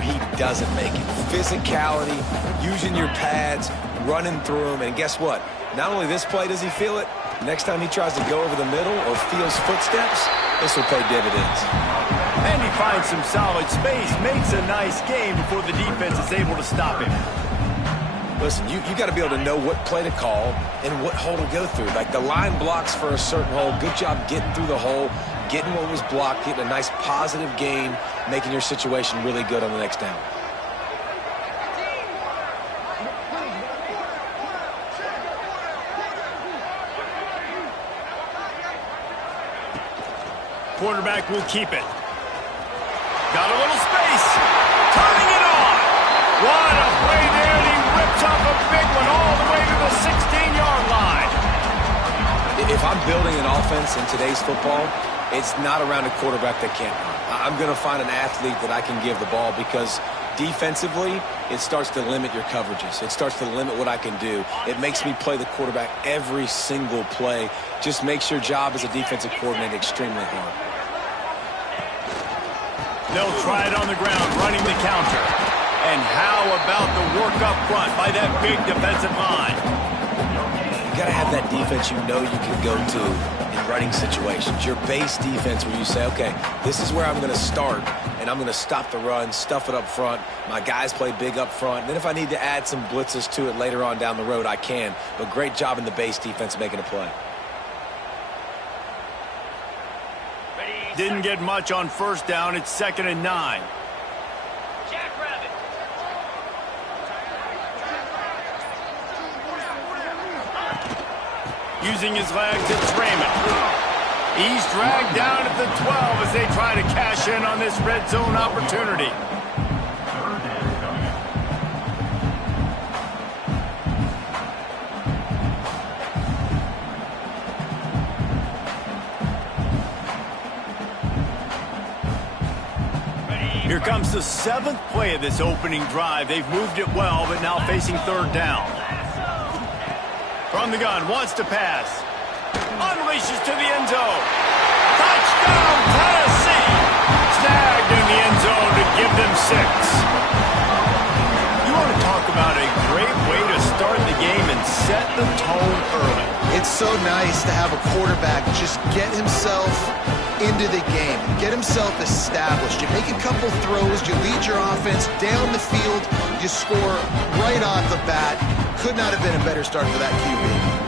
he doesn't make it. Physicality, using your pads, running through them, and guess what? Not only this play does he feel it, next time he tries to go over the middle or feels footsteps, this will pay dividends. And he finds some solid space, makes a nice game before the defense is able to stop him. Listen, you got to be able to know what play to call and what hole to go through. Like the line blocks for a certain hole. Good job getting through the hole, getting what was blocked, getting a nice positive gain, making your situation really good on the next down. Quarterback will keep it. Got a little space. Turning it on. What a play there. And he rips off a big one all the way to the 16-yard line. If I'm building an offense in today's football, it's not around a quarterback that can't run. I'm going to find an athlete that I can give the ball because defensively, it starts to limit your coverages. It starts to limit what I can do. It makes me play the quarterback every single play. Just makes your job as a defensive coordinator extremely hard. They'll try it on the ground, running the counter. And how about the work up front by that big defensive line? You got to have that defense you know you can go to in running situations. Your base defense where you say, okay, this is where I'm going to start, and I'm going to stop the run, stuff it up front. My guys play big up front. And then if I need to add some blitzes to it later on down the road, I can. But great job in the base defense making a play. Didn't get much on first down. It's 2nd and 9. Using his legs, it's Raymond. He's dragged down at the 12 as they try to cash in on this red zone opportunity. Here comes the 7th play of this opening drive. They've moved it well, but now facing 3rd down. From the gun, wants to pass. Unleashes to the end zone. Touchdown, Tennessee! Snagged in the end zone to give them 6. You want to talk about a great way to start the game and set the tone early. It's so nice to have a quarterback just get himself into the game, get himself established. You make a couple throws, you lead your offense down the field, you score right off the bat. Could not have been a better start for that QB.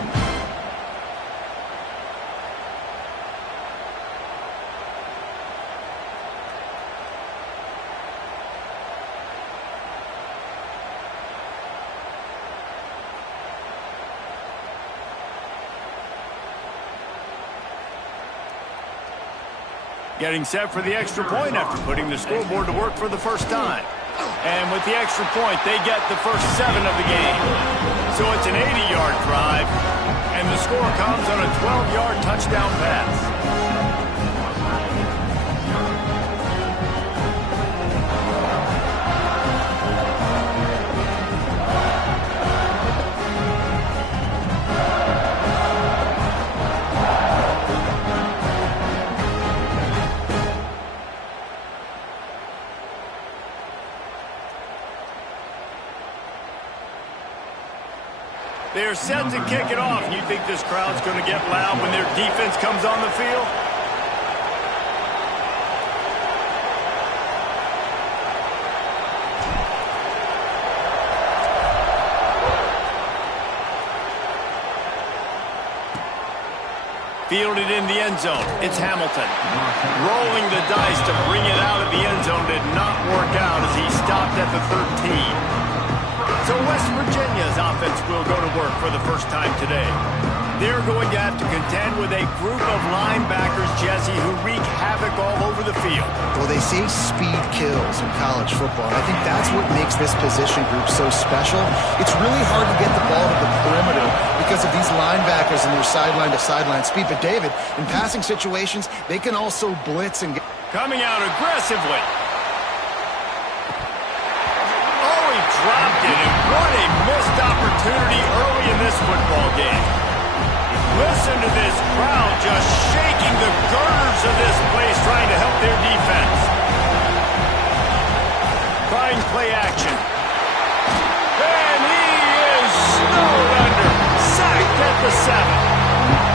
Getting set for the extra point after putting the scoreboard to work for the first time. And with the extra point, they get the first 7 of the game. So it's an 80-yard drive, and the score comes on a 12-yard touchdown pass. They're set to kick it off. You think this crowd's going to get loud when their defense comes on the field? Fielded in the end zone. It's Hamilton. Rolling the dice to bring it out of the end zone did not work out as he stopped at the 13. So West Virginia's offense will go to work for the first time today. They're going to have to contend with a group of linebackers, Jesse, who wreak havoc all over the field. Well, they say speed kills in college football, and I think that's what makes this position group so special. It's really hard to get the ball to the perimeter because of these linebackers and their sideline-to-sideline speed. But, David, in passing situations, they can also blitz and get... Coming out aggressively. Dropped it, and what a missed opportunity early in this football game. Listen to this crowd just shaking the girders of this place trying to help their defense. trying play action. And he is snowed under. Sacked at the 7.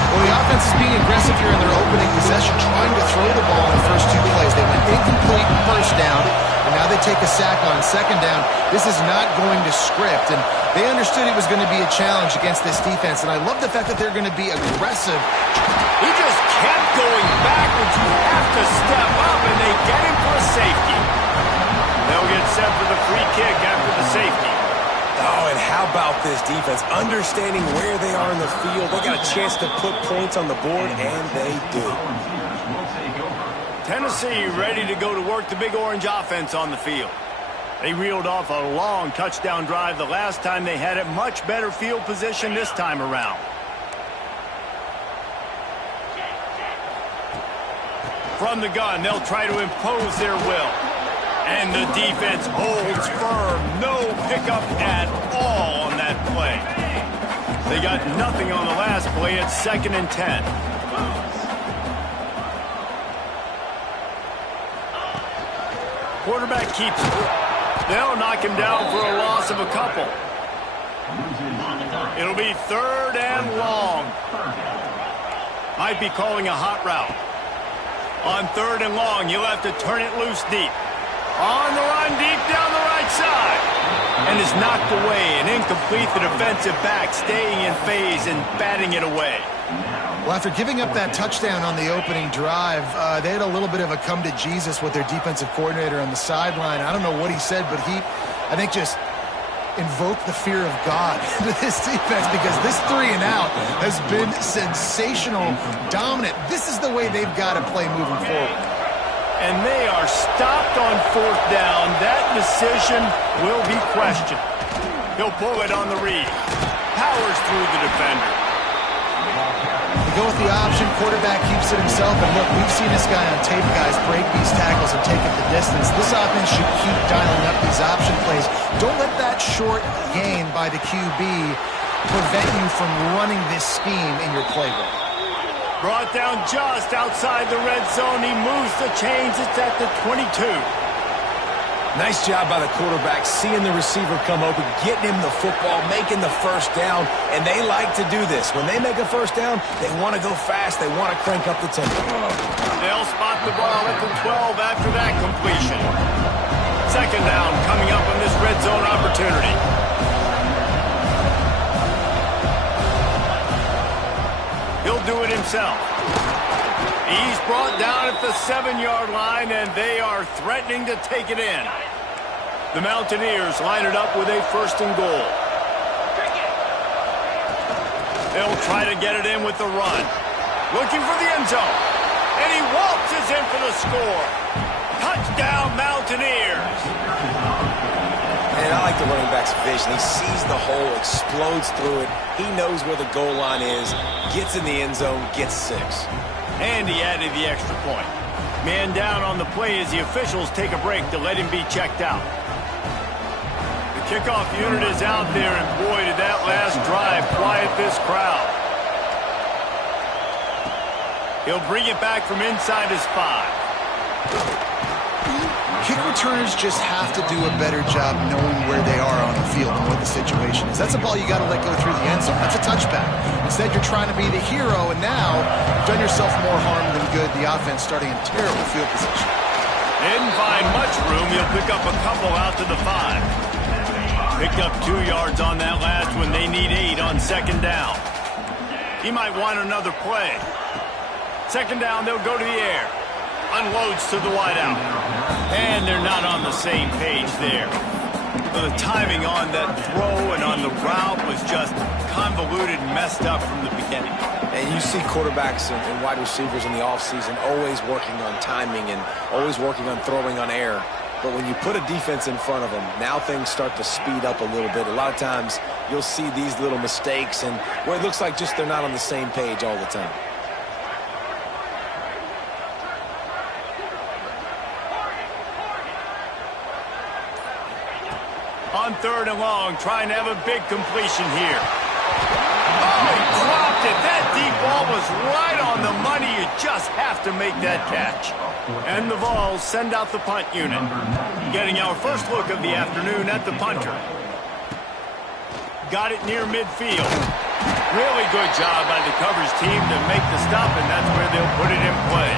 Well, the offense is being aggressive here in their opening possession, trying to throw the ball in the first 2 plays. They went incomplete first down, and now they take a sack on second down. This is not going to script, and they understood it was going to be a challenge against this defense, and I love the fact that they're going to be aggressive. He just kept going backwards. You have to step up, and they get him for a safety. They'll get set for the free kick after the safety. Oh, and how about this defense? Understanding where they are in the field. They got a chance to put points on the board, and they do. Tennessee ready to go to work the Big Orange offense on the field. They reeled off a long touchdown drive the last time they had it. Much better field position this time around. From the gun, they'll try to impose their will. And the defense holds firm. No pickup at all on that play. They got nothing on the last play. It's 2nd and 10. Quarterback keeps it. They'll knock him down for a loss of a couple. It'll be 3rd and long. Might be calling a hot route. On 3rd and long, you'll have to turn it loose deep. On the run, deep down the right side. And is knocked away. And incomplete, the defensive back staying in phase and batting it away. Well, after giving up that touchdown on the opening drive, they had a little bit of a come to Jesus with their defensive coordinator on the sideline. I don't know what he said, but he, I think, just invoked the fear of God into this defense, because this 3 and out has been sensational, dominant. This is the way they've got to play moving forward. And they are stopped on 4th down. That decision will be questioned. He'll pull it on the read. Powers through the defender. They go with the option. Quarterback keeps it himself. And look, we've seen this guy on tape, guys, break these tackles and take it the distance. This offense should keep dialing up these option plays. Don't let that short gain by the QB prevent you from running this scheme in your playbook. Brought down just outside the red zone. He moves the chains. It's at the 22. Nice job by the quarterback, seeing the receiver come open, getting him the football, making the first down, and they like to do this. When they make a first down, they want to go fast. They want to crank up the tempo. They'll spot the ball at the 12 after that completion. 2nd down coming up on this red zone opportunity. He'll do it himself. He's brought down at the 7-yard line, and they are threatening to take it in. The Mountaineers line it up with a 1st and goal. They'll try to get it in with the run. Looking for the end zone. And he waltzes in for the score. Touchdown, Mountaineers. And I like the running back's vision. He sees the hole, explodes through it. He knows where the goal line is, gets in the end zone, gets 6. And he added the extra point. Man down on the play as the officials take a break to let him be checked out. The kickoff unit is out there, and boy, did that last drive quiet this crowd. He'll bring it back from inside his 5. Kick returners just have to do a better job knowing where they are on the field and what the situation is. That's a ball you got to let go through the end zone. That's a touchback. Instead, you're trying to be the hero, and now you've done yourself more harm than good. The offense starting in terrible field position. Didn't find much room. He'll pick up a couple out to the 5. Picked up 2 yards on that last one. They need 8 on 2nd down. He might want another play. 2nd down, they'll go to the air. Unloads to the wideout. And they're not on the same page there. The timing on that throw and on the route was just convoluted and messed up from the beginning. And you see quarterbacks and wide receivers in the offseason always working on timing and always working on throwing on air. But when you put a defense in front of them, now things start to speed up a little bit. A lot of times you'll see these little mistakes and where it looks like just they're not on the same page all the time. On 3rd and long, trying to have a big completion here. Oh, he dropped it. That deep ball was right on the money. You just have to make that catch. And the Vols send out the punt unit. Getting our first look of the afternoon at the punter. Got it near midfield. Really good job by the coverage team to make the stop, and that's where they'll put it in play.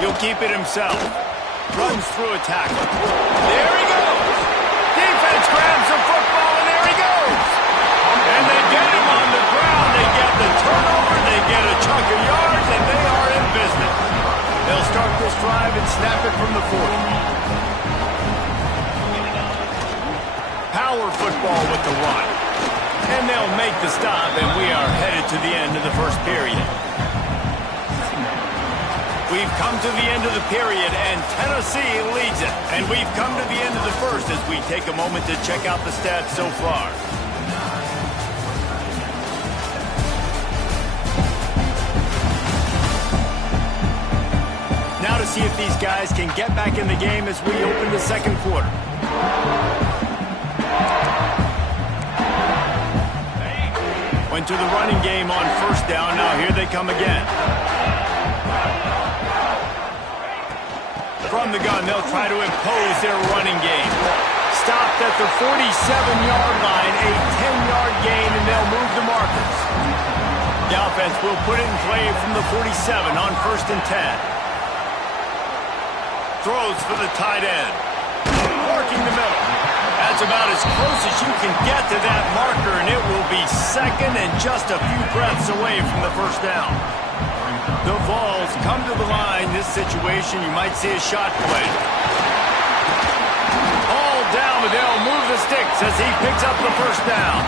He'll keep it himself. Runs through a tackle. There he goes. Defense grabs the football, and there he goes. And they get him on the ground. They get the turnover. They get a chunk of yards, and they are in business. They'll start this drive and snap it from the 40. Power football with the run. And they'll make the stop, and we are headed to the end of the first period. We've come to the end of the period, and Tennessee leads it. And we've come to the end of the first as we take a moment to check out the stats so far. Now to see if these guys can get back in the game as we open the second quarter. Went to the running game on first down. Now here they come again. From the gun, they'll try to impose their running game. Stopped at the 47-yard line, a 10-yard gain, and they'll move the markers. The offense will put it in play from the 47 on 1st and 10. Throws for the tight end. Working the middle. That's about as close as you can get to that marker, and it will be second and just a few breaths away from the first down. The Vols come to the line. This situation, you might see a shot play. All down, but they'll move the sticks as he picks up the first down.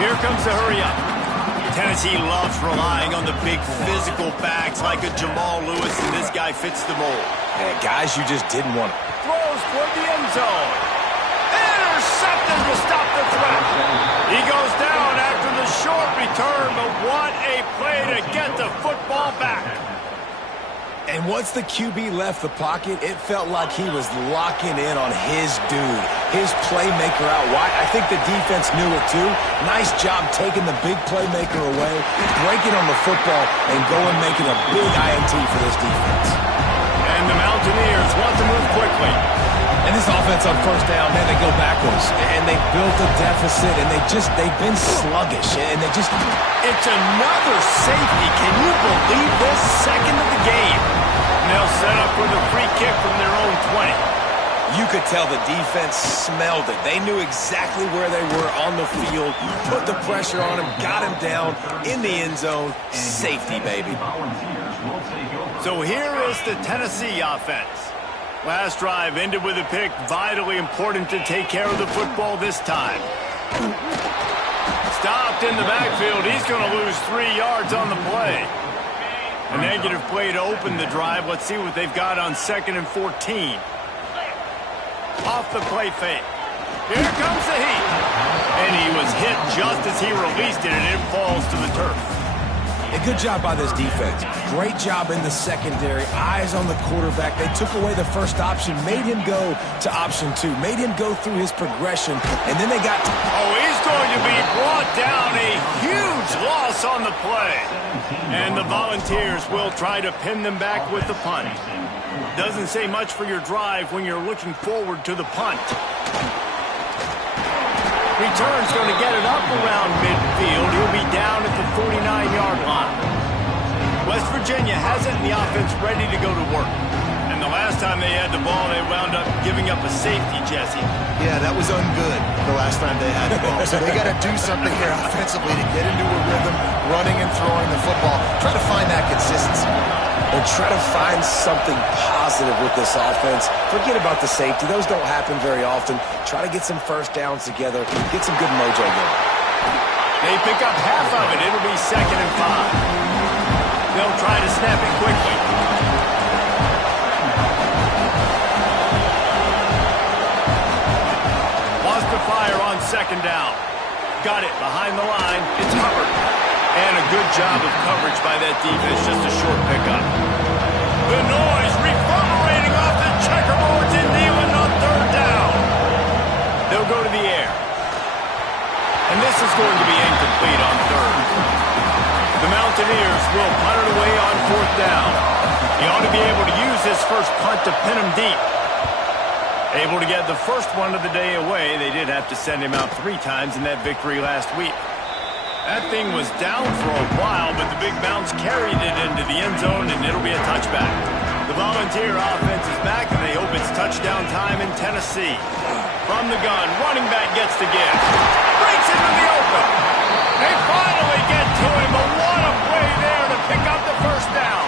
Here comes the hurry up. Tennessee loves relying on the big physical backs like a Jamal Lewis, and this guy fits the mold. Hey, guys you just didn't want to. Throws toward the end zone. Intercepted to stop the threat. He goes down after the short return, but what a play to get the football back. And once the QB left the pocket, it felt like he was locking in on his dude, his playmaker out wide. I think the defense knew it too. Nice job taking the big playmaker away, breaking on the football, and going making a big INT for this defense. And the Mountaineers want to move quickly. And this offense on first down, man, they go backwards. And they built a deficit, and they've been sluggish. And they just... It's another safety. Can you believe this? Second of the game. And they'll set up with a free kick from their own 20. You could tell the defense smelled it. They knew exactly where they were on the field, put the pressure on him, got him down in the end zone. Safety, baby. So here is the Tennessee offense. Last drive ended with a pick. Vitally important to take care of the football this time. Stopped in the backfield. He's going to lose 3 yards on the play. A negative play to open the drive. Let's see what they've got on 2nd and 14. Off the play fake. Here comes the heat. And he was hit just as he released it, and it falls to the turf. A good job by this defense. Great job in the secondary. Eyes on the quarterback. They took away the first option, made him go to option 2, made him go through his progression, and then they got... Oh, he's going to be brought down. A huge loss on the play. And the Volunteers will try to pin them back with the punt. Doesn't say much for your drive when you're looking forward to the punt. Return's going to get it up around midfield. He'll be down at the 49-yard line. West Virginia has it, and the offense ready to go to work. And the last time they had the ball, they wound up giving up a safety, Jesse. Yeah, that was ungood the last time they had the ball. So they got to do something here offensively to get into a rhythm, running and throwing the football. Try to find that consistency. And try to find something positive with this offense. Forget about the safety. Those don't happen very often. Try to get some first downs together. Get some good mojo going. They pick up half of it. It'll be 2nd and 5. They'll try to snap it quickly. Wants to fire on 2nd down. Got it behind the line. It's Hubbard. And a good job of coverage by that defense. Just a short pickup. The noise reverberating off the checkerboards in Neyland on 3rd down. They'll go to the air. And this is going to be incomplete on third. The Mountaineers will punt it away on fourth down. He ought to be able to use this first punt to pin him deep. Able to get the first one of the day away. They did have to send him out 3 times in that victory last week. That thing was down for a while, but the big bounce carried it into the end zone, and it'll be a touchback. The Volunteer offense is back, and they hope it's touchdown time in Tennessee. From the gun, running back gets the give. Breaks into the open. They finally get to him, but what a play there to pick up the first down.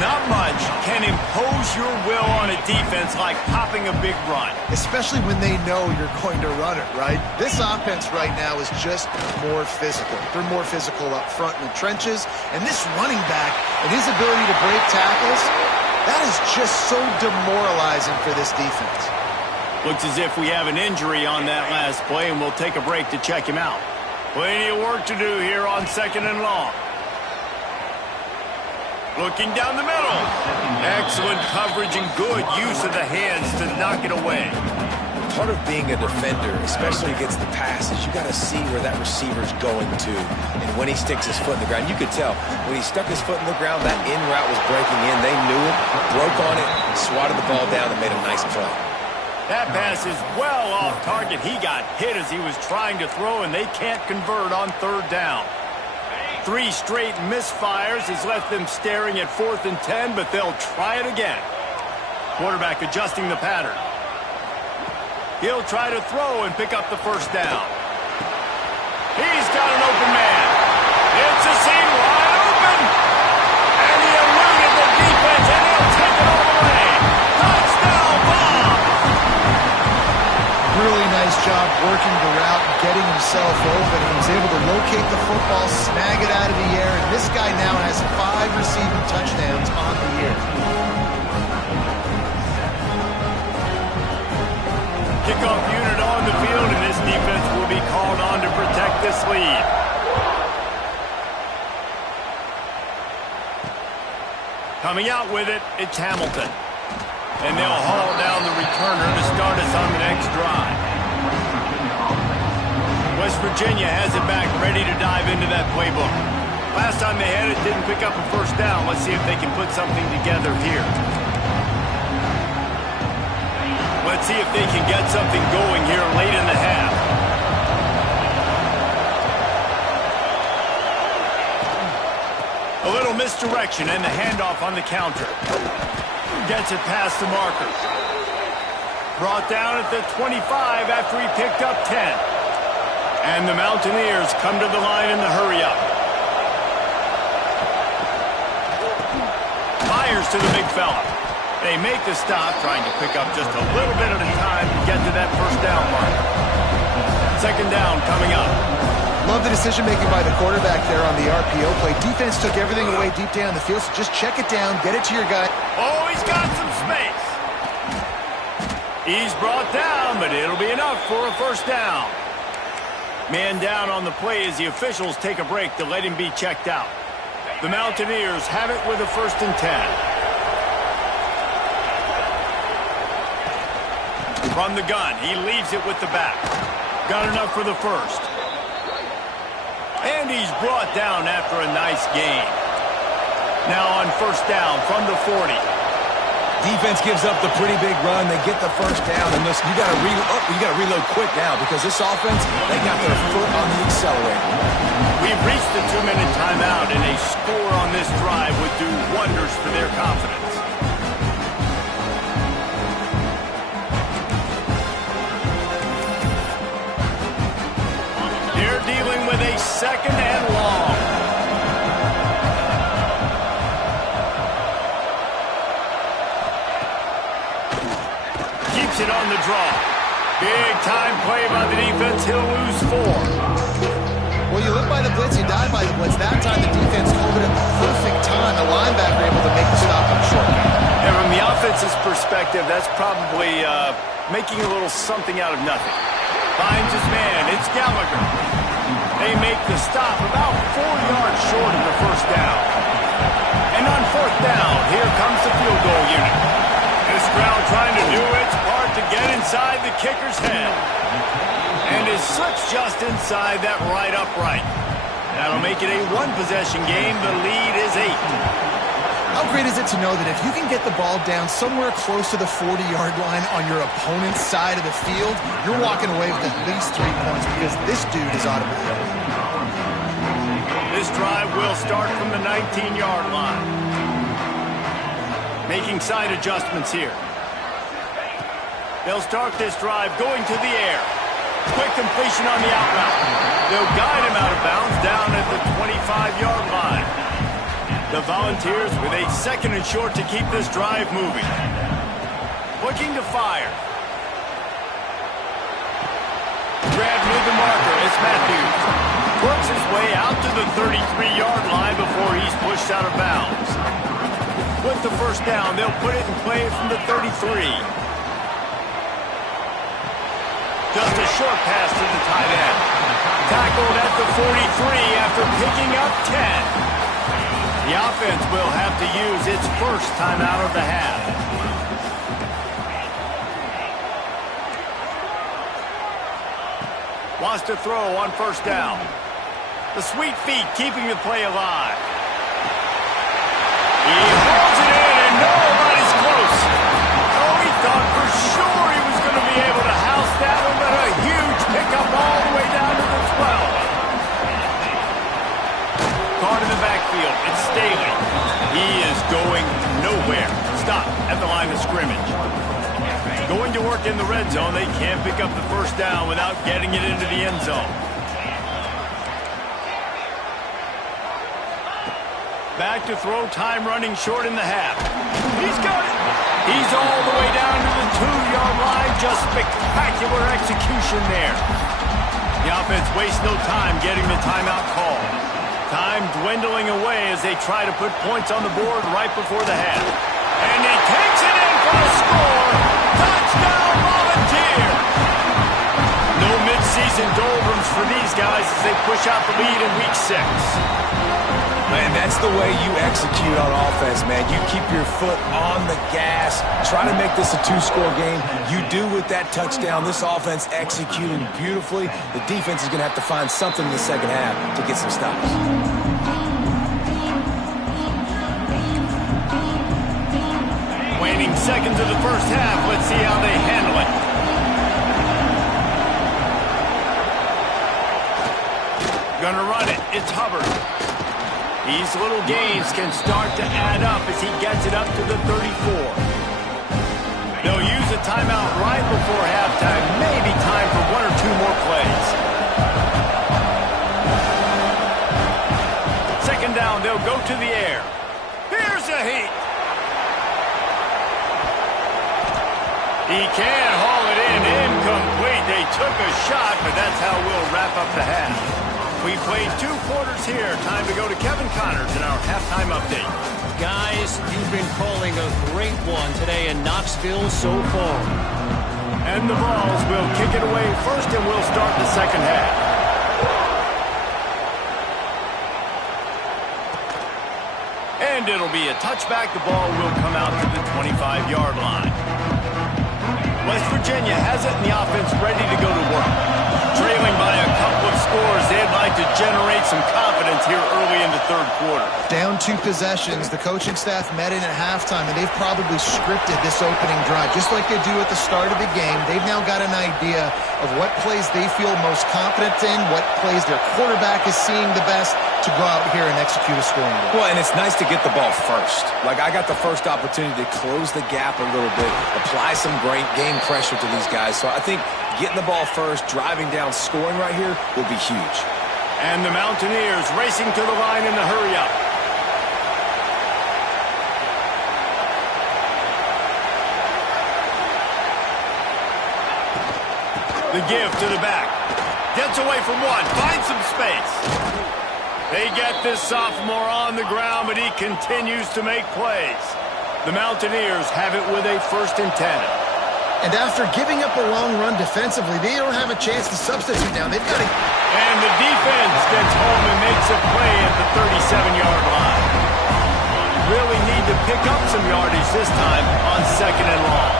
Not much can impose your will on a defense like popping a big run. Especially when they know you're going to run it, right? This offense right now is just more physical. They're more physical up front in the trenches. And this running back and his ability to break tackles, that is just so demoralizing for this defense. Looks as if we have an injury on that last play, and we'll take a break to check him out. Plenty of work to do here on 2nd and long. Looking down the middle. Excellent coverage and good use of the hands to knock it away. Part of being a defender, especially against the pass, is you got to see where that receiver's going to. And when he sticks his foot in the ground, you could tell. When he stuck his foot in the ground, that in route was breaking in. They knew it, broke on it, swatted the ball down, and made a nice play. That pass is well off target. He got hit as he was trying to throw, and they can't convert on 3rd down. 3 straight misfires has left them staring at 4th and 10, but they'll try it again. Quarterback adjusting the pattern. He'll try to throw and pick up the first down. He's got an open man. It's a seam wide open. And he eluded the defense, and he'll take it all the way. Touchdown, Bob! Really nice job working the route, getting himself open. He was able to locate the football, snag it out of the air, and this guy now has 5 receiving touchdowns on the year. Kickoff unit on the field, and this defense will be called on to protect this lead. Coming out with it, it's Hamilton. And they'll haul down the returner to start us on the next drive. West Virginia has it back, ready to dive into that playbook. Last time they had it, didn't pick up a first down. Let's see if they can put something together here. Let's see if they can get something going here late in the half. A little misdirection and the handoff on the counter. Gets it past the marker. Brought down at the 25 after he picked up 10. And the Mountaineers come to the line in the hurry-up. Fires to the big fella. They make the stop, trying to pick up just a little bit at a time to get to that first down mark. 2nd down coming up. Love the decision-making by the quarterback there on the RPO play. Defense took everything away deep down the field, so just check it down, get it to your guy. Oh, he's got some space. He's brought down, but it'll be enough for a first down. Man down on the play as the officials take a break to let him be checked out. The Mountaineers have it with a 1st and 10. From the gun, he leaves it with the back. Got enough for the first. And he's brought down after a nice gain. Now on 1st down from the 40. Defense gives up the pretty big run. They get the first down, and listen, you got to reload quick now because this offense, they got their foot on the accelerator. We've reached the 2-minute timeout, and a score on this drive would do wonders for their confidence. They're dealing with a 2nd and long. Keeps it on the draw. Big time play by the defense. He'll lose 4. Well, you live by the blitz, you die by the blitz. That time the defense called it at the perfect time. The linebacker able to make the stop on short. And from the offense's perspective, that's probably making a little something out of nothing. Finds his man. It's Gallagher. They make the stop about 4 yards short of the first down. And on 4th down, here comes the field goal unit. This crowd trying to do its part to get in inside the kicker's head. And is slips just inside that right upright. That'll make it a one-possession game. The lead is 8. How great is it to know that if you can get the ball down somewhere close to the 40-yard line on your opponent's side of the field, you're walking away with at least 3 points because this dude is automatic. This drive will start from the 19-yard line. Making side adjustments here. They'll start this drive going to the air. Quick completion on the out route. They'll guide him out of bounds down at the 25-yard line. The Volunteers with a 2nd and short to keep this drive moving. Looking to fire. Grabbed near the marker. It's Matthews. Works his way out to the 33-yard line before he's pushed out of bounds. With the first down, they'll put it in play from the 33. Just a short pass to the tight end. Tackled at the 43 after picking up 10. The offense will have to use its first timeout of the half. Wants to throw on first down. The sweet feet keeping the play alive. He holds it in and nobody's close. Oh, he thought for sure he was going to be able to house that one, but a huge pickup all the way down to the 12. Caught in the backfield. It's Staley. He is going nowhere. Stop at the line of scrimmage. Going to work in the red zone. They can't pick up the first down without getting it into the end zone. Back to throw, time running short in the half. He's got it. He's all the way down to the 2-yard line. Just spectacular execution there. The offense wastes no time getting the timeout call. Time dwindling away as they try to put points on the board right before the half. And he takes it in for a score. Touchdown, Volunteer. No midseason doldrums for these guys as they push out the lead in week 6. Man, that's the way you execute on offense, man. You keep your foot on the gas, try to make this a 2-score game. You do with that touchdown. This offense executing beautifully. The defense is going to have to find something in the second half to get some stops. Waning seconds of the first half. Let's see how they handle it. Gonna run it. It's Hubbard. These little gains can start to add up as he gets it up to the 34. They'll use a timeout right before halftime. Maybe time for 1 or 2 more plays. Second down, they'll go to the air. Here's a heat. He can haul it in. Incomplete. They took a shot, but that's how we'll wrap up the half. We played 2 quarters here. Time to go to Kevin Connors in our halftime update. Guys, you've been calling a great one today in Knoxville so far. And the Vols will kick it away first, and we'll start the second half. And it'll be a touchback. The ball will come out to the 25-yard line. West Virginia has it, and the offense ready to go to work. Trailing by a couple of scores, they'd like to generate some confidence here early in the third quarter. Down 2 possessions, the coaching staff met in at halftime, and they've probably scripted this opening drive. Just like they do at the start of the game, they've now got an idea of what plays they feel most confident in, what plays their quarterback is seeing the best to go out here and execute a scoring goal. Well, and it's nice to get the ball first. Like, I got the first opportunity to close the gap a little bit, apply some great game pressure to these guys. So I think getting the ball first, driving down, scoring right here will be huge. And the Mountaineers racing to the line in the hurry-up. The give to the back. Gets away from one. Finds some space. They get this sophomore on the ground, but he continues to make plays. The Mountaineers have it with a 1st and 10. And after giving up a long run defensively, they don't have a chance to substitute now. They've got to... And the defense gets home and makes a play at the 37-yard line. Really need to pick up some yardage this time on 2nd and long.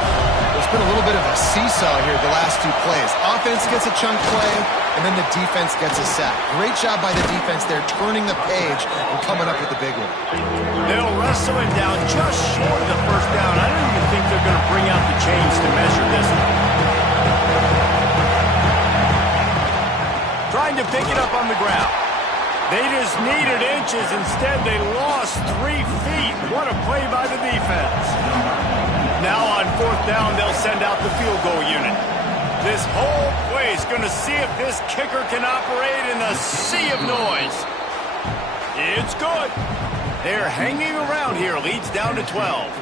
Those been a little bit of a seesaw here the last 2 plays. Offense gets a chunk play, and then the defense gets a sack. Great job by the defense there, turning the page and coming up with the big one. They'll wrestle it down just short of the first down. I don't even think they're going to bring out the chains to measure this one. Trying to pick it up on the ground. They just needed inches. Instead, they lost 3 feet. What a play by the defense. Now on 4th down, they'll send out the field goal unit. This whole play is going to see if this kicker can operate in the sea of noise. It's good. They're hanging around here. Leads down to 12.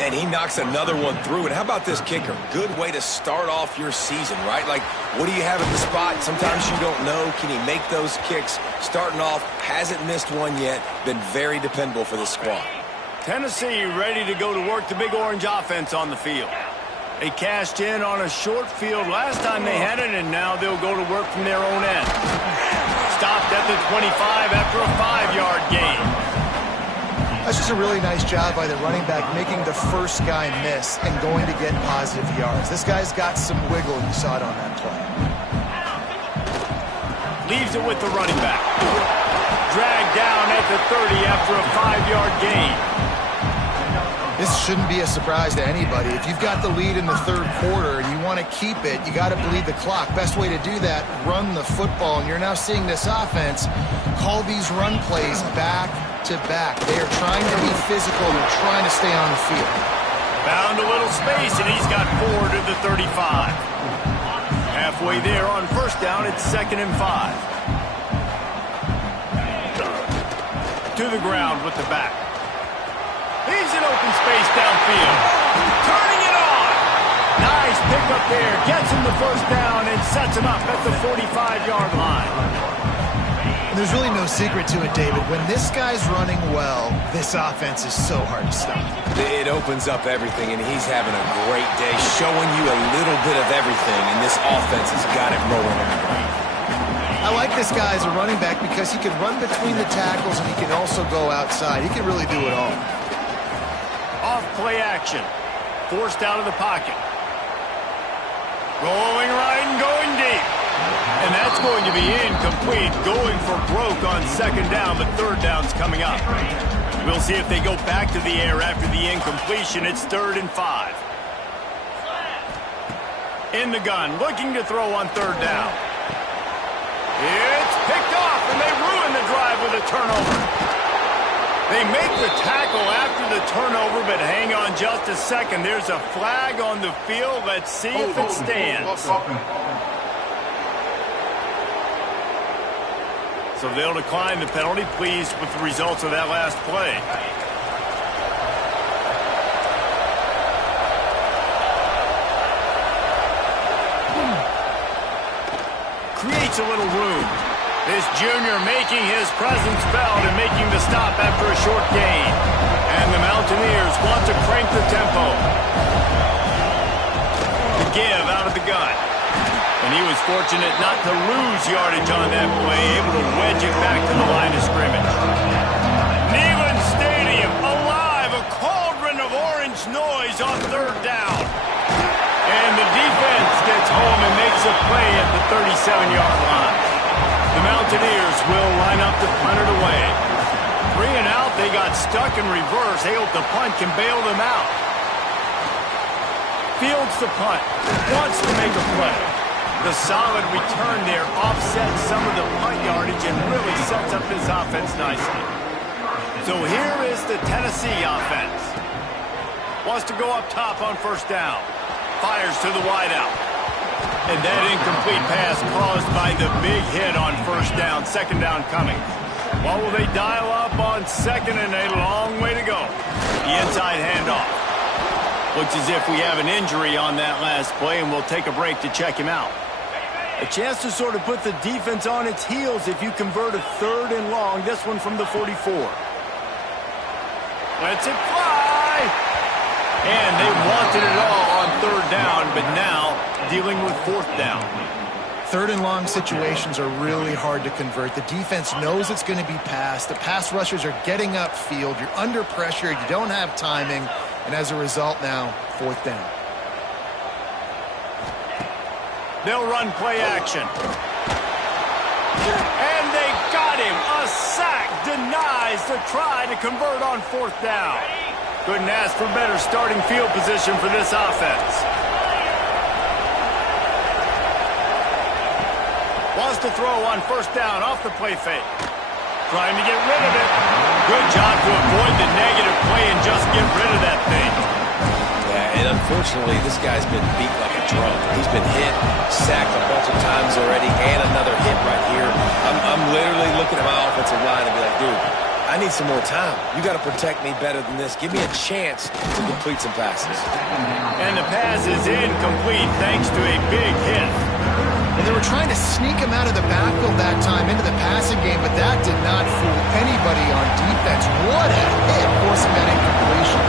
And he knocks another one through. And how about this kicker? Good way to start off your season, right? Like, what do you have at the spot? Sometimes you don't know. Can he make those kicks? Starting off, hasn't missed one yet. Been very dependable for this squad. Tennessee ready to go to work the Big Orange offense on the field. They cashed in on a short field last time they had it, and now they'll go to work from their own end. Stopped at the 25 after a 5-yard gain. That's just a really nice job by the running back, making the first guy miss and going to get positive yards. This guy's got some wiggle, you saw it on that play. Leaves it with the running back. Dragged down at the 30 after a 5-yard gain. This shouldn't be a surprise to anybody. If you've got the lead in the 3rd quarter and you want to keep it, you got to bleed the clock. Best way to do that, run the football. And you're now seeing this offense call these run plays back to back. They are trying to be physical. They're trying to stay on the field. Found a little space, and he's got 4 to the 35. Halfway there on 1st down, it's 2nd and 5. To the ground with the back. He's in open space downfield. Turning it on. Nice pickup there. Gets him the 1st down and sets him up at the 45-yard line. And there's really no secret to it, David. When this guy's running well, this offense is so hard to stop. It opens up everything, and he's having a great day, showing you a little bit of everything, and this offense has got it rolling out. I like this guy as a running back because he can run between the tackles and he can also go outside. He can really do it all. Off play action. Forced out of the pocket. Rolling right and going deep. And that's going to be incomplete. Going for broke on 2nd down, but 3rd down's coming up. We'll see if they go back to the air after the incompletion. It's 3rd and 5. In the gun, looking to throw on 3rd down. It's picked off, and they ruin the drive with a turnover. They make the tackle after the turnover, but hang on just a second. There's a flag on the field. Let's see if it stands. So they'll decline the penalty. Pleased with the results of that last play. Creates a little room. This junior making his presence felt and making the stop after a short gain. And the Mountaineers want to crank the tempo. The give out of the gun. And he was fortunate not to lose yardage on that play, able to wedge it back to the line of scrimmage. Neyland Stadium alive, a cauldron of orange noise on 3rd down. And the defense gets home and makes a play at the 37-yard line. The Mountaineers will line up to punt it away. 3 and out, they got stuck in reverse. They hope the punt can bail them out. Fields the punt, wants to make a play. The solid return there offsets some of the punt yardage and really sets up this offense nicely. So here is the Tennessee offense. Wants to go up top on 1st down. Fires to the wideout. And that incomplete pass caused by the big hit on 1st down. 2nd down coming. What will they dial up on 2nd and a long way to go? The inside handoff. Looks as if we have an injury on that last play, and we'll take a break to check him out. A chance to sort of put the defense on its heels if you convert a 3rd and long. This one from the 44. Lets it fly. And they wanted it all on 3rd down, but now dealing with 4th down. 3rd and long situations are really hard to convert. The defense knows it's going to be passed. The pass rushers are getting upfield. You're under pressure. You don't have timing. And as a result now, 4th down. They'll run play action. And they got him. A sack denies the try to convert on 4th down. Couldn't ask for better starting field position for this offense. Wants to throw on 1st down off the play fake. Trying to get rid of it. Good job to avoid the negative play and just get rid of that thing. Yeah, and unfortunately, this guy's been beat like a drum. He's been hit, sacked a bunch of times already, and another hit right here. I'm literally looking at my offensive line and be like, dude, I need some more time. You got to protect me better than this. Give me a chance to complete some passes. And the pass is incomplete thanks to a big hit. And they were trying to sneak him out of the backfield that time into the passing game, but that did not fool anybody on defense. What a hit, forcing that incompletion.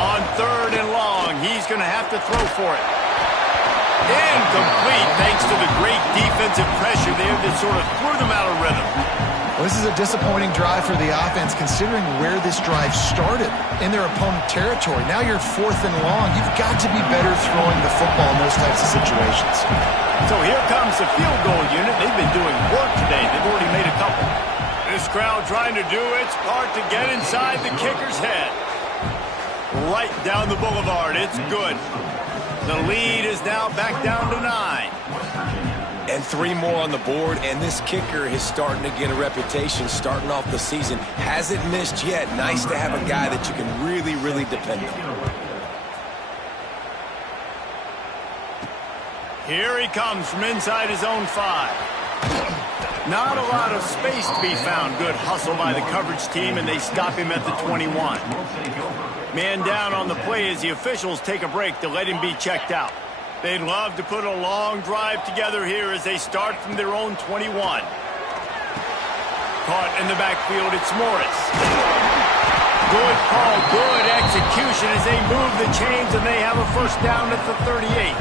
On 3rd and long, he's going to have to throw for it. Incomplete thanks to the great defensive pressure there that sort of threw them out of rhythm. Well, this is a disappointing drive for the offense considering where this drive started in their opponent territory. Now you're 4th and long. You've got to be better throwing the football in those types of situations. So here comes the field goal unit. They've been doing work today. They've already made a couple. This crowd trying to do its part to get inside the kicker's head. Right down the boulevard. It's good. The lead is now back down to 9. And 3 more on the board, and this kicker is starting to get a reputation starting off the season. Hasn't missed yet. Nice to have a guy that you can really, really depend on. Here he comes from inside his own 5. Not a lot of space to be found. Good hustle by the coverage team, and they stop him at the 21. Man down on the play as the officials take a break to let him be checked out. They'd love to put a long drive together here as they start from their own 21. Caught in the backfield, it's Morris. Good call, good execution as they move the chains, and they have a 1st down at the 38.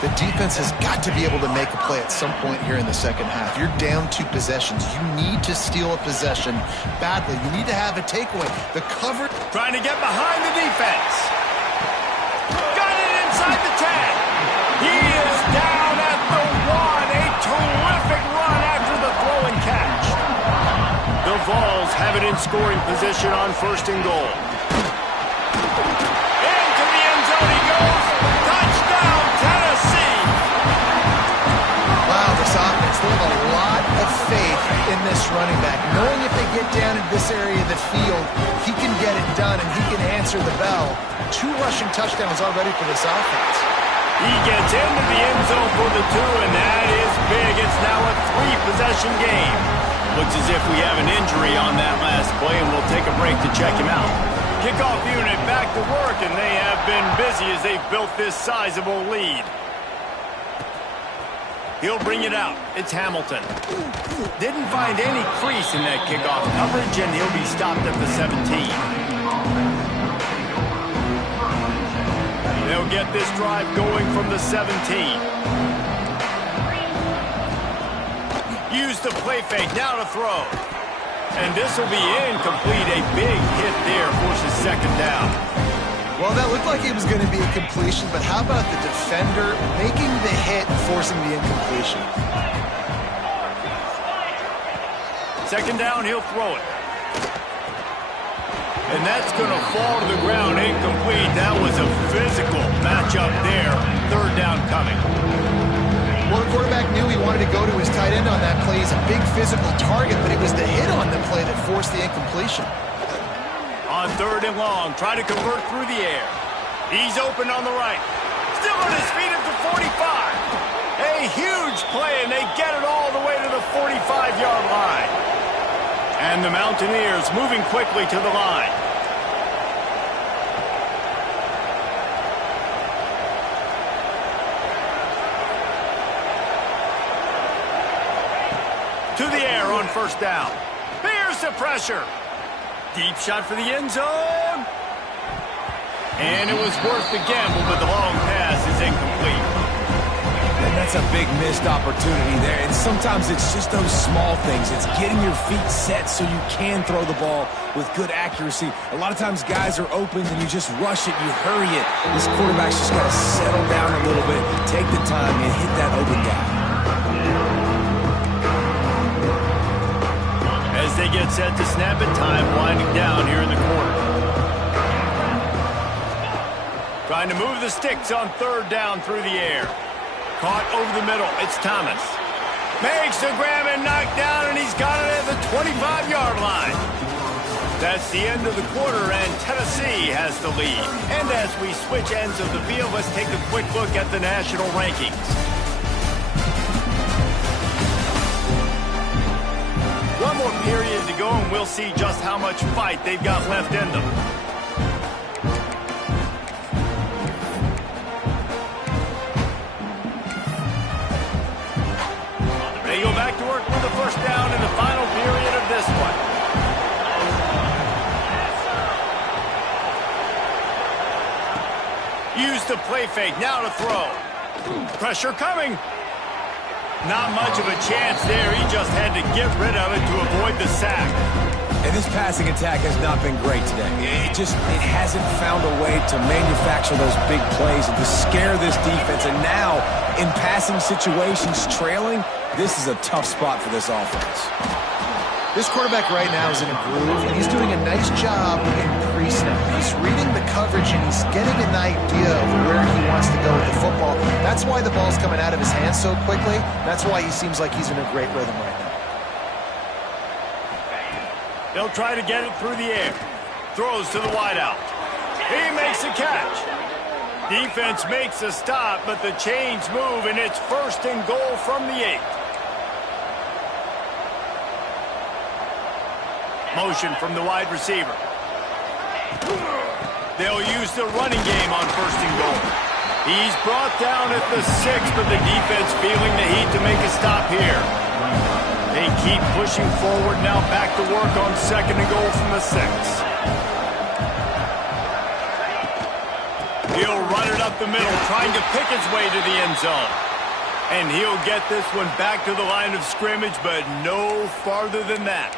The defense has got to be able to make a play at some point here in the 2nd half. You're down 2 possessions. You need to steal a possession badly. You need to have a takeaway. The cover... Trying to get behind the defense. Got it inside the 10. He is down at the 1. A terrific run after the throw and catch. The Vols have it in scoring position on 1st and goal. Into the end zone he goes. Touchdown, Tennessee. Wow, this offense, they have a lot of faith in this running back. Knowing if they get down in this area of the field, he can get it done and he can answer the bell. 2 rushing touchdowns already for this offense. He gets into the end zone for the 2, and that is big. It's now a 3-possession game. Looks as if we have an injury on that last play, and we'll take a break to check him out. Kickoff unit back to work, and they have been busy as they've built this sizable lead. He'll bring it out. It's Hamilton. Didn't find any crease in that kickoff coverage, and he'll be stopped at the 17. They'll get this drive going from the 17. Use the play fake, now to throw. And this will be incomplete. A big hit there forces 2nd down. Well, that looked like it was going to be a completion, but how about the defender making the hit and forcing the incompletion? 2nd down, he'll throw it. And that's going to fall to the ground, incomplete. That was a physical matchup there. 3rd down coming. Well, the quarterback knew he wanted to go to his tight end on that play. He's a big physical target, but it was the hit on the play that forced the incompletion. On 3rd and long, try to convert through the air. He's open on the right. Still on his feet at the 45. A huge play, and they get it all the way to the 45-yard line. And the Mountaineers moving quickly to the line. To the air on 1st down. Here's the pressure. Deep shot for the end zone. And it was worth the gamble, but the long pass is incomplete. And That's a big missed opportunity there, and sometimes it's just those small things. It's getting your feet set so you can throw the ball with good accuracy. A lot of times guys are open and you just rush it, you hurry it. This quarterback's just got to settle down a little bit, take the time, and hit that open guy. As they get set to snap it, time winding down here in the quarter. Trying to move the sticks on third down through the air. Caught over the middle. It's Thomas. Makes the grab and knocked down, and he's got it at the 25-yard line. That's the end of the quarter, and Tennessee has the lead. And as we switch ends of the field, let's take a quick look at the national rankings. One more period to go, and we'll see just how much fight they've got left in them. They go back to work with the first down in the final period of this one. Use the play fake, now to throw. Pressure coming. Not much of a chance there. He just had to get rid of it to avoid the sack. And this passing attack has not been great today. It hasn't found a way to manufacture those big plays and to scare this defense. And now, in passing situations, trailing, this is a tough spot for this offense. This quarterback right now is in a groove, and he's doing a nice job in pre-snap. He's reading the coverage, and he's getting an idea of where he wants to go with the football. That's why the ball's coming out of his hands so quickly. That's why he seems like he's in a great rhythm right now. They'll try to get it through the air. Throws to the wideout. He makes a catch. Defense makes a stop, but the chains move, and it's first and goal from the 8. Motion from the wide receiver. They'll use the running game on first and goal. He's brought down at the 6, but the defense feeling the heat to make a stop here. They keep pushing forward, now back to work on second and goal from the 6. He'll run it up the middle, trying to pick his way to the end zone. And he'll get this one back to the line of scrimmage, but no farther than that.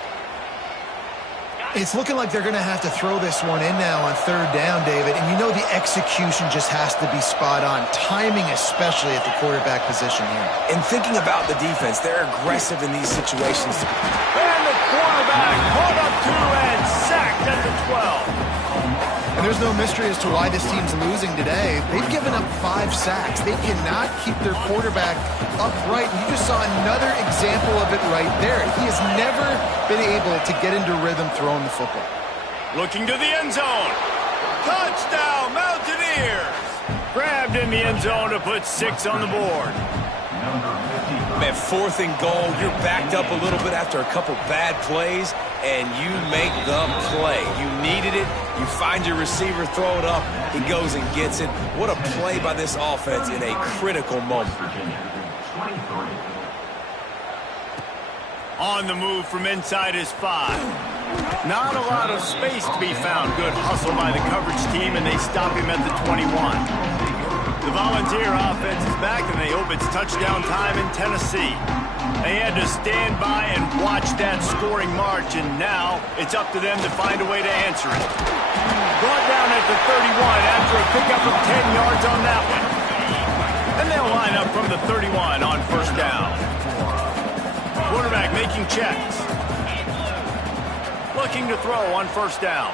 It's looking like they're going to have to throw this one in now on third down, David. And you know the execution just has to be spot on. Timing especially at the quarterback position here. And thinking about the defense, they're aggressive in these situations. And the quarterback caught up to and sacked at the 12. And there's no mystery as to why this team's losing today. They've given up 5 sacks. They cannot keep their quarterback upright. And you just saw another example of it right there. He has never been able to get into rhythm throwing the football. Looking to the end zone. Touchdown, Mountaineers! Grabbed in the end zone to put 6 on the board. Man, fourth and goal, you're backed up a little bit after a couple bad plays, and you make the play. You needed it. You find your receiver, throw it up. He goes and gets it. What a play by this offense in a critical moment. On the move from inside his 5. Not a lot of space to be found. Good hustle by the coverage team, and they stop him at the 21. The Volunteer offense is back, and they hope it's touchdown time in Tennessee. They had to stand by and watch that scoring march, and now it's up to them to find a way to answer it. Brought down at the 31 after a pickup of 10 yards on that one. And they'll line up from the 31 on first down. Quarterback making checks. Looking to throw on first down.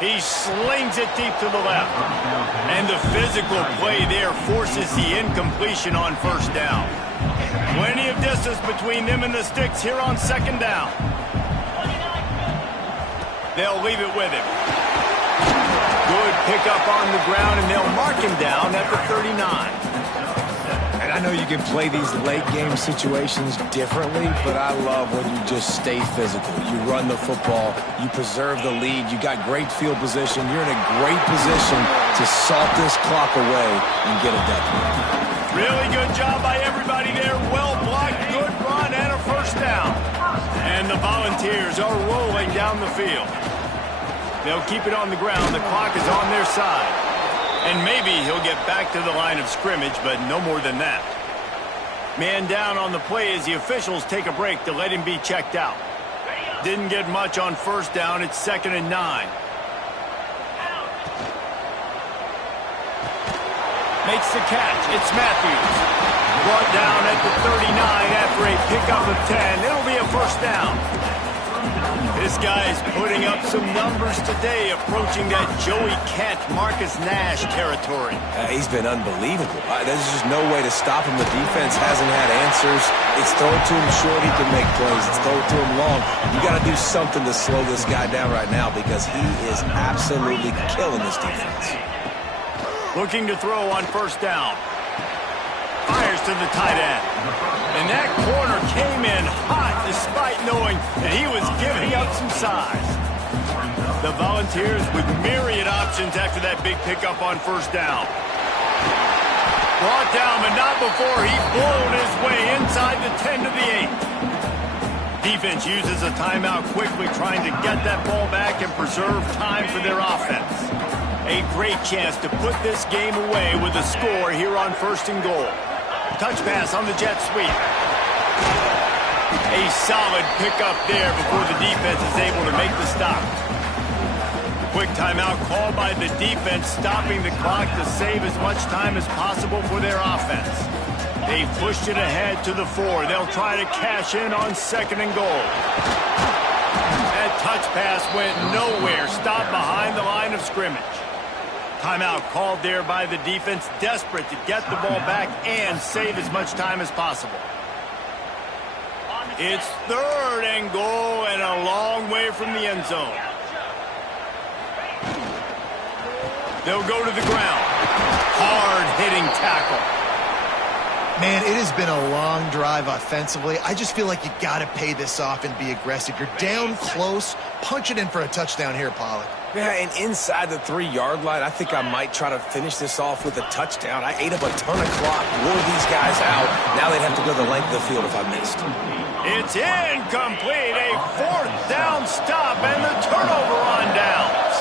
He slings it deep to the left. And the physical play there forces the incompletion on first down. Plenty of distance between them and the sticks here on second down. They'll leave it with him. Good pickup on the ground, and they'll mark him down at the 39. And I know you can play these late game situations differently, but I love when you just stay physical. You run the football, you preserve the lead, you got great field position, you're in a great position to salt this clock away and get a W. Really good job by everybody there. Well blocked, good run, and a first down. And the Volunteers are rolling down the field. They'll keep it on the ground. The clock is on their side. And maybe he'll get back to the line of scrimmage, but no more than that. Man down on the play as the officials take a break to let him be checked out. Didn't get much on first down. It's 2nd and 9. Makes the catch. It's Matthews. Brought down at the 39 after a pickup of 10. It'll be a first down. This guy's putting up some numbers today, approaching that Joey Kent, Marcus Nash territory. He's been unbelievable. There's just no way to stop him. The defense hasn't had answers. It's thrown to him short, he can make plays. It's thrown to him long. You got to do something to slow this guy down right now because he is absolutely killing this defense. Looking to throw on first down. Fires to the tight end. And that corner came in hot despite knowing that he was giving up some size. The Volunteers with myriad options after that big pickup on first down. Brought down, but not before he blown his way inside the 10 to the 8. Defense uses a timeout quickly, trying to get that ball back and preserve time for their offense. A great chance to put this game away with a score here on 1st and goal. Touch pass on the jet sweep. A solid pickup there before the defense is able to make the stop. Quick timeout called by the defense, stopping the clock to save as much time as possible for their offense. They pushed it ahead to the 4. They'll try to cash in on 2nd and goal. That touch pass went nowhere, stopped behind the line of scrimmage. Timeout called there by the defense, desperate to get the ball back and save as much time as possible. It's 3rd and goal and a long way from the end zone. They'll go to the ground. Hard-hitting tackle. Man, it has been a long drive offensively. I just feel like you got to pay this off and be aggressive. You're down close. Punch it in for a touchdown here, Pollard. Yeah, and inside the 3-yard line, I think I might try to finish this off with a touchdown. I ate up a ton of clock, wore these guys out. Now they'd have to go the length of the field if I missed. It's incomplete. A 4th down stop and the turnover on downs.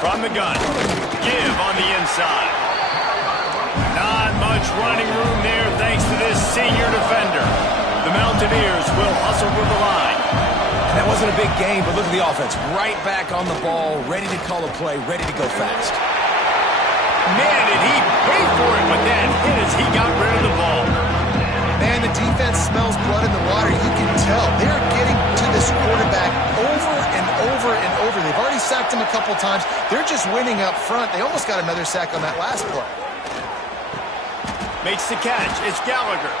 From the gun. Give on the inside. Not much running room there thanks to this senior defender. The Mountaineers will hustle for the line. That wasn't a big game, but look at the offense. Right back on the ball, ready to call a play, ready to go fast. Man, did he pay for it, but that hit as he got rid of the ball. Man, the defense smells blood in the water. You can tell. They're getting to this quarterback over and over and over. They've already sacked him a couple times. They're just winning up front. They almost got another sack on that last play. Makes the catch. It's Gallagher.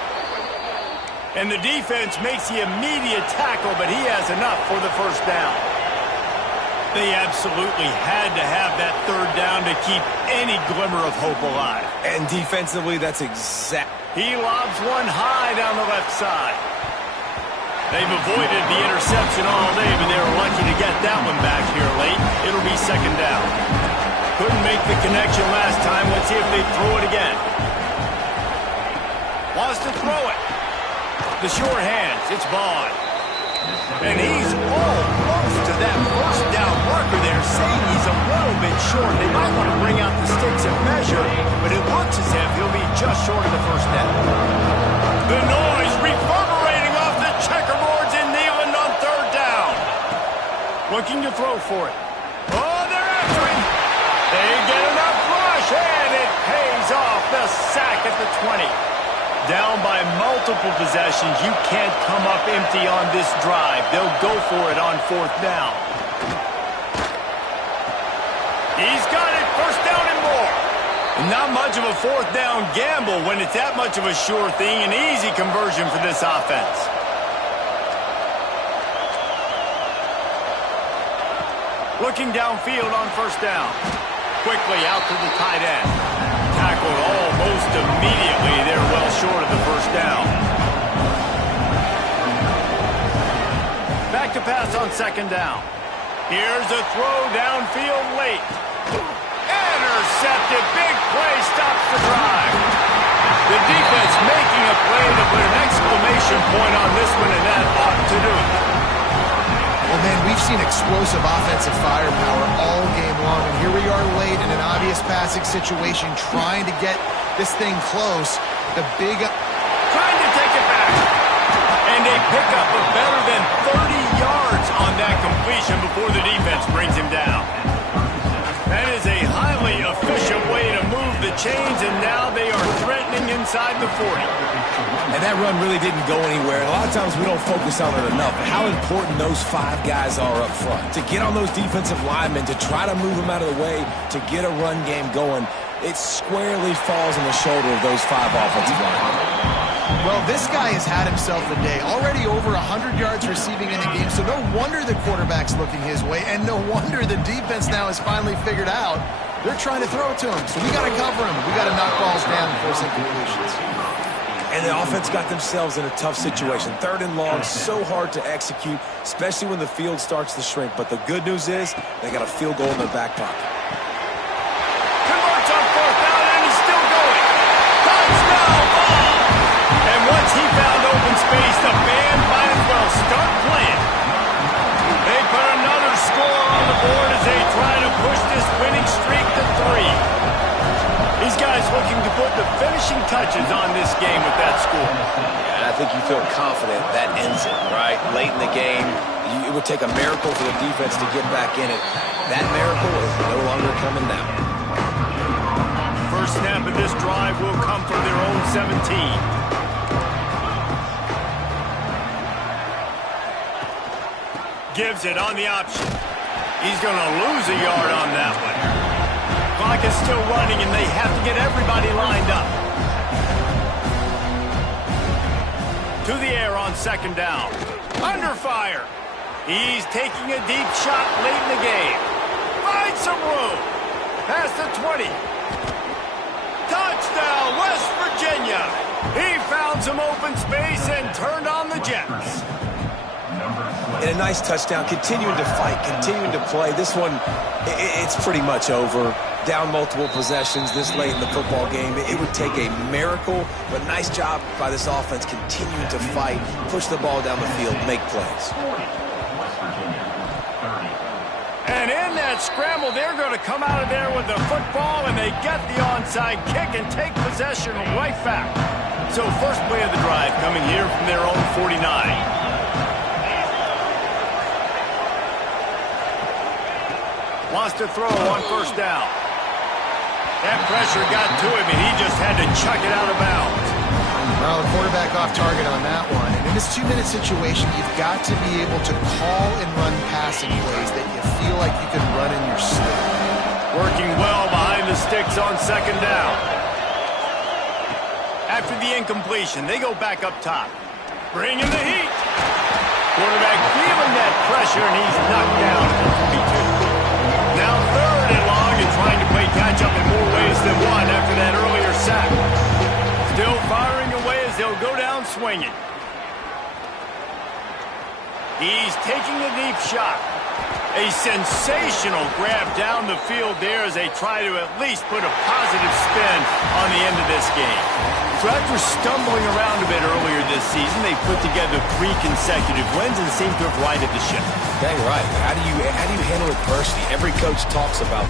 And the defense makes the immediate tackle, but he has enough for the first down. They absolutely had to have that 3rd down to keep any glimmer of hope alive. And defensively, that's exact. He lobs one high down the left side. They've avoided the interception all day, but they were lucky to get that one back here late. It'll be 2nd down. Couldn't make the connection last time. Let's see if they throw it again. Wants to throw it. The sure hands, it's Vaughn. And he's almost to that first down marker there, saying he's a little bit short. They might want to bring out the sticks and measure, but it looks as if he'll be just short of the first down. The noise reverberating off the checkerboards in Neyland on 3rd down. Looking to throw for it. Oh, they're after him. They get enough rush, and it pays off. The sack at the 20. Down by multiple possessions, you can't come up empty on this drive. They'll go for it on 4th down. He's got it, 1st down and more. Not much of a 4th down gamble when it's that much of a sure thing, an easy conversion for this offense. Looking downfield on 1st down. Quickly out to the tight end. Tackled almost immediately. They're well short of the first down. Back to pass on 2nd down. Here's a throw downfield late. Intercepted. Big play stops the drive. The defense making a play to put an exclamation point on this one, and that ought to do it. Well, man, we've seen explosive offensive firepower all game long, and here we are late in an obvious passing situation trying to get this thing close. The big... Trying to take it back. And a pickup of better than 30 yards on that completion before the defense brings him down. That is a highly efficient way to move the chains, and now they are threatening inside the 40. And that run really didn't go anywhere. And a lot of times we don't focus on it enough. How important those 5 guys are up front. To get on those defensive linemen, to try to move them out of the way, to get a run game going, it squarely falls on the shoulder of those 5 offensive linemen. Well, this guy has had himself a day. Already over 100 yards receiving in the game, so no wonder the quarterback's looking his way, and no wonder the defense now has finally figured out they're trying to throw it to him. So we got to cover him. We got to knock balls down and force incompletions. And the offense got themselves in a tough situation. 3rd and long, so hard to execute, especially when the field starts to shrink. But the good news is they got a field goal in their back pocket. Converts on 4th down, and he's still going. Touchdown ball! And once he found open space, the band might as well start playing. They put another score on the board as they try to push this winning streak to 3. These guys looking to put the finishing touches on this game with that score. And I think you feel confident that ends it, right? Late in the game, it would take a miracle for the defense to get back in it. That miracle is no longer coming now. First snap of this drive will come from their own 17. Gives it on the option. He's going to lose a yard on that one. Clock is still running, and they have to get everybody lined up. To the air on 2nd down. Under fire. He's taking a deep shot late in the game. Finds some room. Past the 20. Touchdown, West Virginia. He found some open space and turned on the Jets. And a nice touchdown, continuing to fight, continuing to play. This one, it's pretty much over. Down multiple possessions this late in the football game. It would take a miracle, but nice job by this offense continuing to fight, push the ball down the field, make plays. And in that scramble, they're going to come out of there with the football, and they get the onside kick and take possession right back. So first play of the drive coming here from their own 49. Wants to throw on 1st down. That pressure got to him, and he just had to chuck it out of bounds. Well, the quarterback off target on that one. And in this 2-minute situation, you've got to be able to call and run passing plays that you feel like you can run in your sleep. Working well behind the sticks on 2nd down. After the incompletion, they go back up top. Bringing the heat. Quarterback feeling that pressure, and he's knocked down at the 22. Now 3rd and long, and trying to play catch-up in more ways than one after that earlier sack. Still firing away as they'll go down swinging. He's taking a deep shot. A sensational grab down the field there as they try to at least put a positive spin on the end of this game. So after stumbling around a bit earlier this season, they put together 3 consecutive wins and seem to have righted the ship. Dang right. How do you handle adversity? Every coach talks about